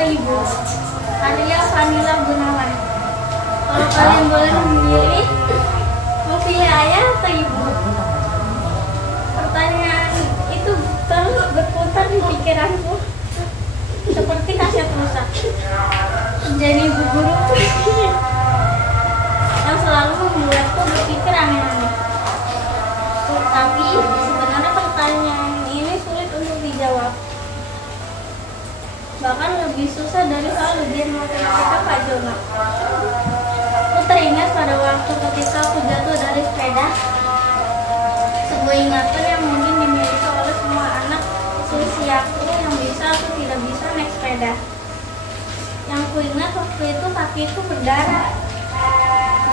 atau ibu? Karya Vanilla Gunawan. Kalau kalian boleh memilih, mau pilih ayah atau ibu? Pertanyaan itu terus berputar di pikiranku seperti kaset rusak. Jadi ibu guru yang selalu membuatku berpikir aneh-aneh. Tapi sebenarnya pertanyaan ini sulit untuk dijawab. Bahkan lebih susah dari soal ujian matematika Pak Jono. Aku teringat pada waktu ketika aku jatuh dari sepeda. Sebuah ingatan yang mungkin dimiliki oleh semua anak seusiaku yang bisa atau tidak bisa naik sepeda. Yang kuingat waktu itu kakiku berdarah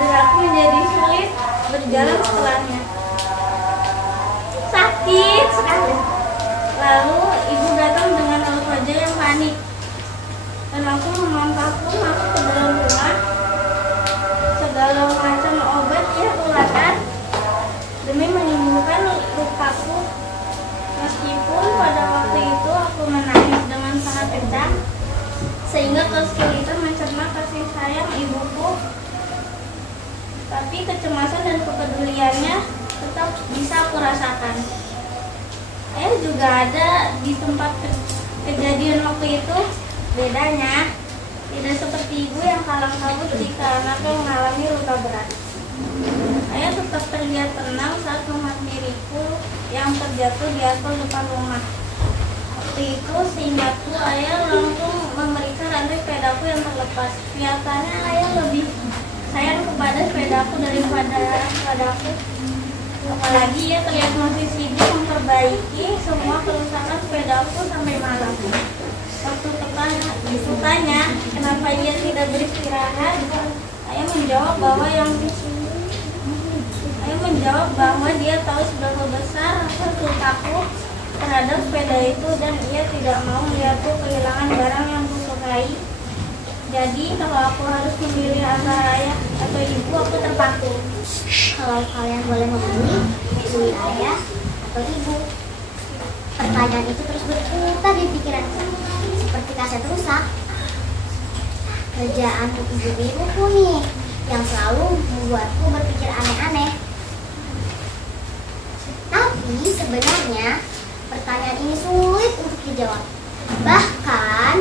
dan aku menjadi sulit berjalan setelahnya. Sakit sekali. Lalu ibu datang dengan raut wajah yang panik dan langsung memantapku masuk ke dalam rumah. Segala macam obat ia keluarkan demi menyembuhkan lukaku. Meskipun pada waktu itu aku menangis dengan sangat kencang sehingga kesulitan mencerna kasih sayang ibuku, tapi kecemasan dan kepeduliannya tetap bisa aku rasakan. Ayah juga ada di tempat kejadian waktu itu. Bedanya, tidak seperti ibu yang kalang kabut jika anaknya mengalami luka berat. Ayah tetap terlihat tenang saat menghampiriku yang terjatuh di aspal depan rumah. Waktu itu seingatku ayah langsung memeriksa rantai sepedaku yang terlepas. Kelihatannya ayah lebih sayang kepada sepedaku daripada padaku. Apalagi ia terlihat masih sibuk memperbaiki semua kerusakan sepedaku sampai malam. Waktu ditanya kenapa ia tidak beristirahat, ayah menjawab bahwa dia tahu seberapa besar rasa cintaku terhadap sepeda itu dan ia tidak mau melihatku kehilangan barang yang kusukai. Jadi kalau aku harus memilih antara ayah atau ibu, aku terpaku. Kalau kalian boleh memilih, pilih ayah atau ibu. Pertanyaan itu terus berputar di pikiranku seperti kaset rusak. Kerjaan ibu-ibuku nih yang selalu membuatku berpikir aneh-aneh. Tapi sebenarnya pertanyaan ini sulit untuk dijawab. Bahkan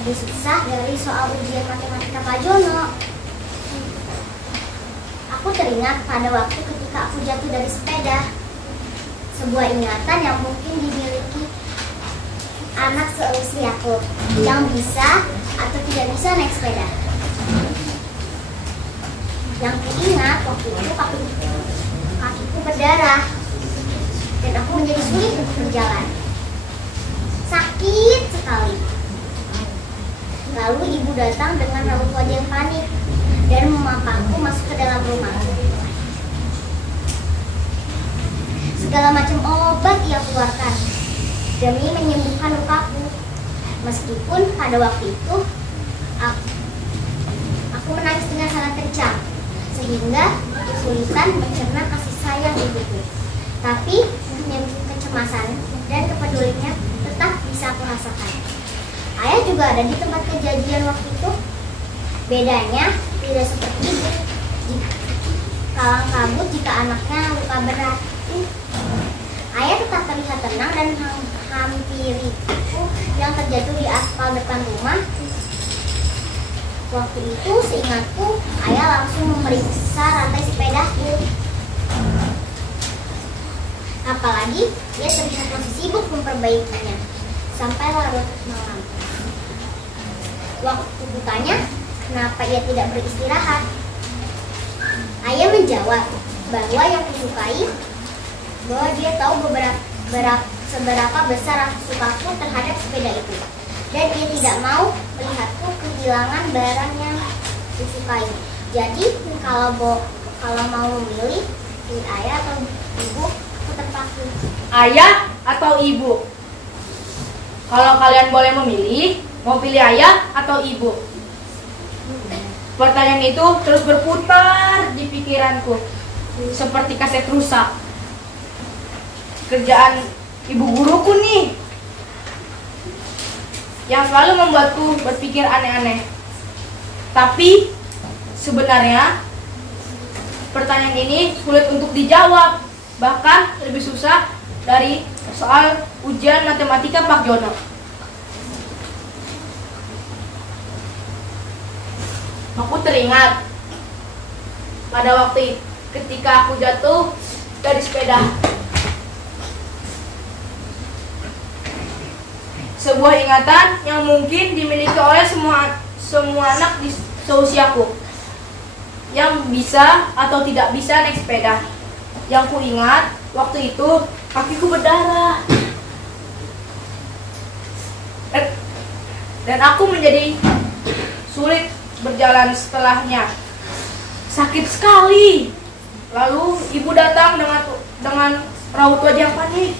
lebih susah dari soal ujian matematika Pak Jono. Aku teringat pada waktu ketika aku jatuh dari sepeda. Sebuah ingatan yang mungkin dimiliki anak seusiaku yang bisa atau tidak bisa naik sepeda. Yang kuingat waktu itu kakiku berdarah dan aku menjadi sulit untuk berjalan. Sakit sekali. Lalu ibu datang dengan raut wajah yang panik dan memampangku masuk ke dalam rumah. Segala macam obat ia keluarkan demi menyembuhkan lukaku. Meskipun pada waktu itu aku menangis dengan sangat kencang sehingga kesulitan mencerna kasih sayang ibuku. Tapi kecemasan dan kepeduliannya tetap bisa aku rasakan. Ayah juga ada di tempat kejadian waktu itu. Bedanya tidak seperti ibu. Kalang kabut jika anaknya luka berat. Ayah tetap terlihat tenang dan menghampiriku yang terjatuh di aspal depan rumah. Waktu itu seingatku ayah langsung memeriksa rantai sepedaku. Apalagi dia terlihat masih sibuk memperbaikinya sampai larut malam. Waktu kutanya kenapa ia tidak beristirahat, ayah menjawab bahwa yang kusukai bahwa dia tahu seberapa besar rasa sukaku terhadap sepeda itu dan dia tidak mau melihatku kehilangan barang yang disukai. Jadi kalau mau memilih ayah atau ibu, aku terpaku. Ayah atau ibu? Kalau kalian boleh memilih, mau pilih ayah atau ibu? Pertanyaan itu terus berputar di pikiranku seperti kaset rusak. Kerjaan ibu guruku nih yang selalu membuatku berpikir aneh-aneh. Tapi sebenarnya pertanyaan ini sulit untuk dijawab, bahkan lebih susah dari soal ujian matematika Pak Jono. Aku teringat pada waktu ketika aku jatuh dari sepeda. Sebuah ingatan yang mungkin dimiliki oleh semua anak di seusiaku yang bisa atau tidak bisa naik sepeda. Yang ku ingat waktu itu kakiku berdarah dan aku menjadi sulit berjalan setelahnya. Sakit sekali. Lalu ibu datang dengan raut wajah panik.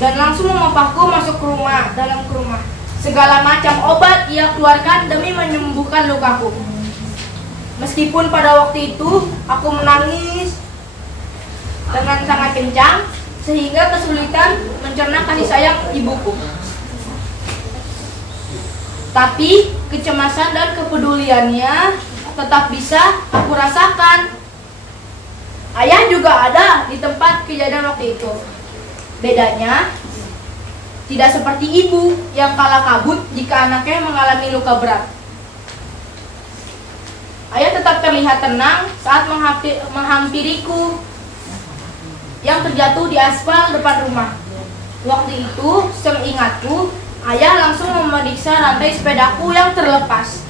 Dan langsung memapahku masuk ke dalam rumah. Segala macam obat ia keluarkan demi menyembuhkan lukaku. Meskipun pada waktu itu aku menangis dengan sangat kencang sehingga kesulitan mencerna kasih sayang ibuku. Tapi kecemasan dan kepeduliannya tetap bisa aku rasakan. Ayah juga ada di tempat kejadian waktu itu. Bedanya, tidak seperti ibu yang kalah kabut jika anaknya mengalami luka berat. Ayah tetap terlihat tenang saat menghampiriku yang terjatuh di aspal depan rumah. Waktu itu, seingatku, ayah langsung memeriksa rantai sepedaku yang terlepas.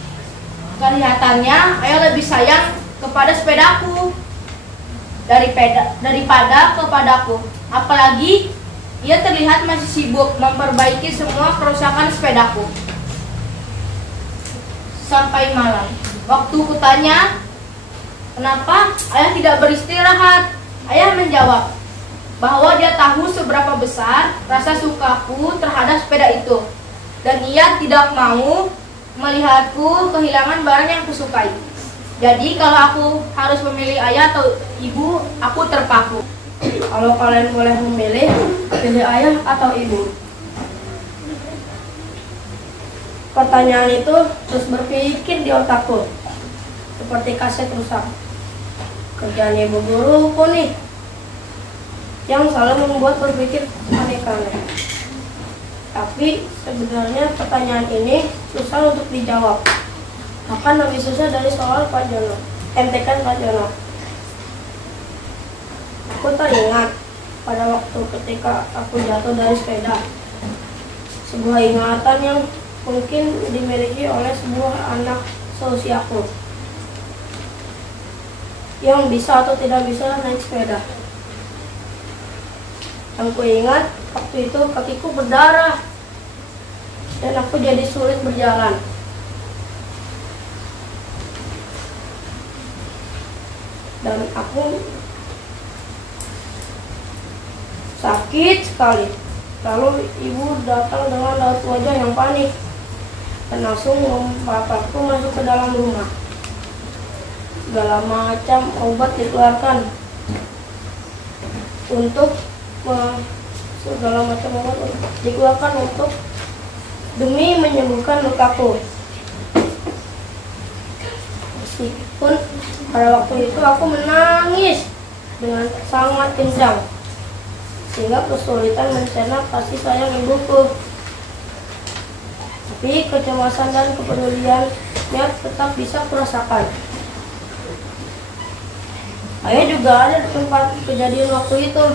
Kelihatannya, ayah lebih sayang kepada sepedaku daripada kepadaku. Apalagi ia terlihat masih sibuk memperbaiki semua kerusakan sepedaku. Sampai malam, waktu kutanya, kenapa ayah tidak beristirahat? Ayah menjawab bahwa dia tahu seberapa besar rasa sukaku terhadap sepeda itu. Dan ia tidak mau melihatku kehilangan barang yang kusukai. Jadi kalau aku harus memilih ayah atau ibu, aku terpaku. Kalau kalian boleh memilih, pilih ayah atau ibu? Pertanyaan itu terus berpikir di otakku, seperti kaset rusak. Kerjaan ibu guruku nih, yang selalu membuat berpikir aneh-aneh. Tapi sebenarnya pertanyaan ini susah untuk dijawab. Bahkan lebih susah dari soal Pak Jono, MTK Pak Jono. Aku teringat pada waktu ketika aku jatuh dari sepeda. Sebuah ingatan yang mungkin dimiliki oleh sebuah anak seusiaku yang bisa atau tidak bisa naik sepeda. Yang ku ingat waktu itu kakiku berdarah dan aku jadi sulit berjalan. Dan aku sakit sekali. Lalu ibu datang dengan raut wajah yang panik dan langsung membapakku masuk ke dalam rumah. Segala macam obat dikeluarkan untuk demi menyembuhkan lukaku. Meskipun pada waktu itu aku menangis dengan sangat kencang sehingga kesulitan mencerna kasih sayang ibuku. Tapi kecemasan dan kepeduliannya tetap bisa kurasakan. Ayah juga ada di tempat kejadian waktu itu.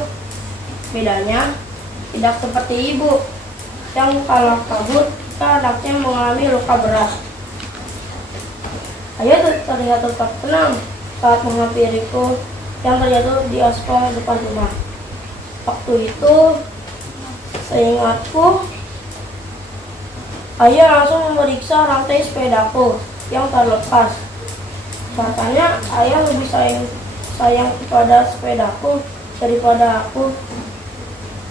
Bedanya tidak seperti ibu yang kalah kabut jika anaknya mengalami luka berat. Ayah terlihat tetap tenang saat menghampiriku yang terjatuh di aspal depan rumah. Waktu itu, seingatku, ayah langsung memeriksa rantai sepedaku yang terlepas. Katanya ayah lebih sayang kepada sepedaku daripada aku.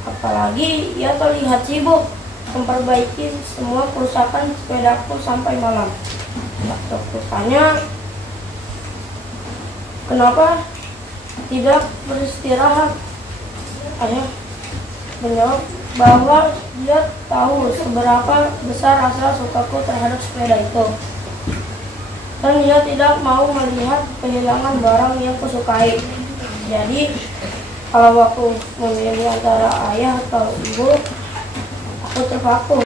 Apalagi ia terlihat sibuk memperbaiki semua kerusakan sepedaku sampai malam. Waktu tanya, kenapa tidak beristirahat. Ayah menjawab bahwa dia tahu seberapa besar rasa sukaku terhadap sepeda itu. Dan dia tidak mau melihat kehilangan barang yang kusukai. Jadi, kalau aku memilih antara ayah atau ibu, aku terpaku.